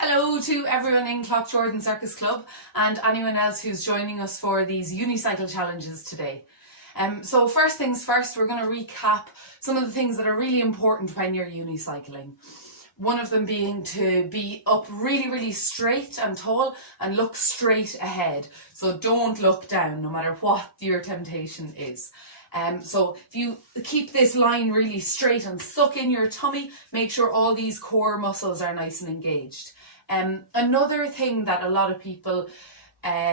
Hello to everyone in Cloughjordan Circus Club and anyone else who's joining us for these unicycle challenges today. So first things first, we're going to recap some of the things that are really important when you're unicycling. One of them being to be up really straight and tall and look straight ahead. So don't look down no matter what your temptation is. So if you keep this line really straight and suck in your tummy, make sure all these core muscles are nice and engaged. Another thing that a lot of people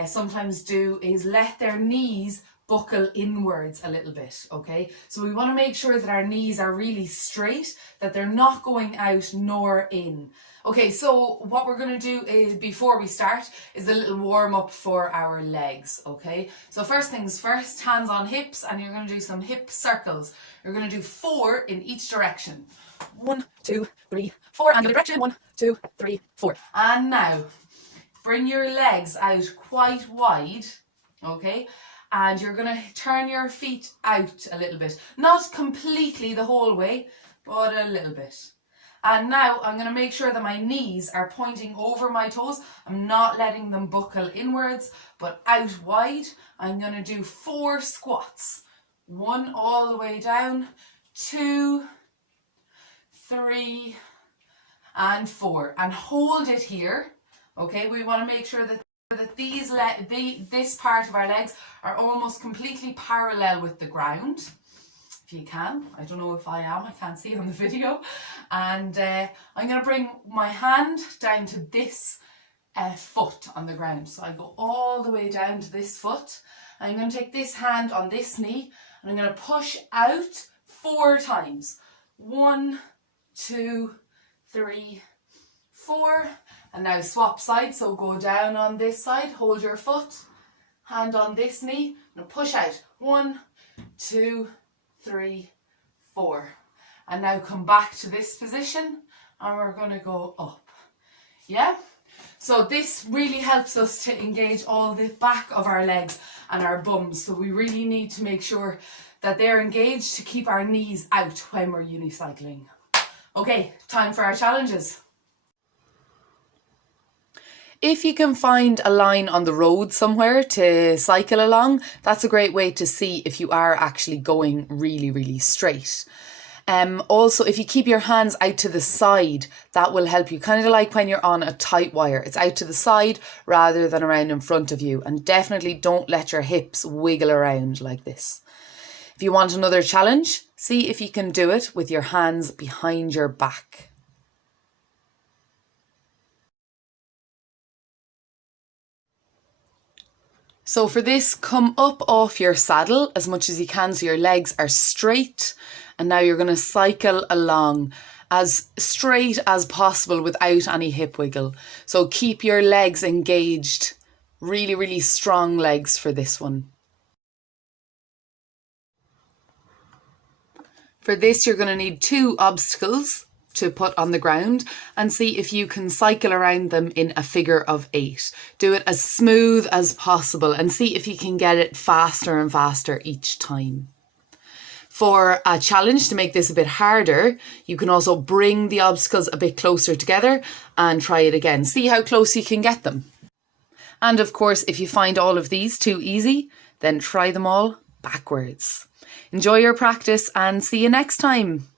sometimes do is let their knees buckle inwards a little bit, okay? So we want to make sure that our knees are really straight, that they're not going out nor in. Okay, so what we're going to do is, before we start, is a little warm up for our legs, okay? So first things first, hands on hips, and you're going to do some hip circles. You're going to do 4 in each direction. 1, 2, 3, 4, and the other direction. 1, 2, 3, 4. And now, bring your legs out quite wide, okay? And you're going to turn your feet out a little bit. Not completely the whole way, but a little bit. And now I'm going to make sure that my knees are pointing over my toes. I'm not letting them buckle inwards, but out wide. I'm going to do 4 squats. 1 all the way down, 2, 3, and 4. And hold it here. Okay, we want to make sure that this part of our legs are almost completely parallel with the ground. If you can, I don't know if I am, I can't see on the video. And I'm going to bring my hand down to this foot on the ground. So I go all the way down to this foot. I'm going to take this hand on this knee and I'm going to push out 4 times. 1, 2, 3, 4. And now swap sides, so go down on this side, hold your foot, hand on this knee, and push out. 1, 2, 3, 4. And now come back to this position, and we're going to go up. Yeah? So this really helps us to engage all the back of our legs and our bums. So we really need to make sure that they're engaged to keep our knees out when we're unicycling. Okay, time for our challenges. If you can find a line on the road somewhere to cycle along, that's a great way to see if you are actually going really straight. Also, if you keep your hands out to the side, that will help you, kind of like when you're on a tight wire. It's out to the side rather than around in front of you. And definitely don't let your hips wiggle around like this. If you want another challenge, see if you can do it with your hands behind your back. So for this, come up off your saddle as much as you can so your legs are straight. And now you're going to cycle along as straight as possible without any hip wiggle. So keep your legs engaged. Really strong legs for this one. For this, you're going to need 2 obstacles to put on the ground and see if you can cycle around them in a figure of 8. Do it as smooth as possible and see if you can get it faster and faster each time. For a challenge to make this a bit harder, you can also bring the obstacles a bit closer together and try it again. See how close you can get them. And of course, if you find all of these too easy, then try them all backwards. Enjoy your practice and see you next time.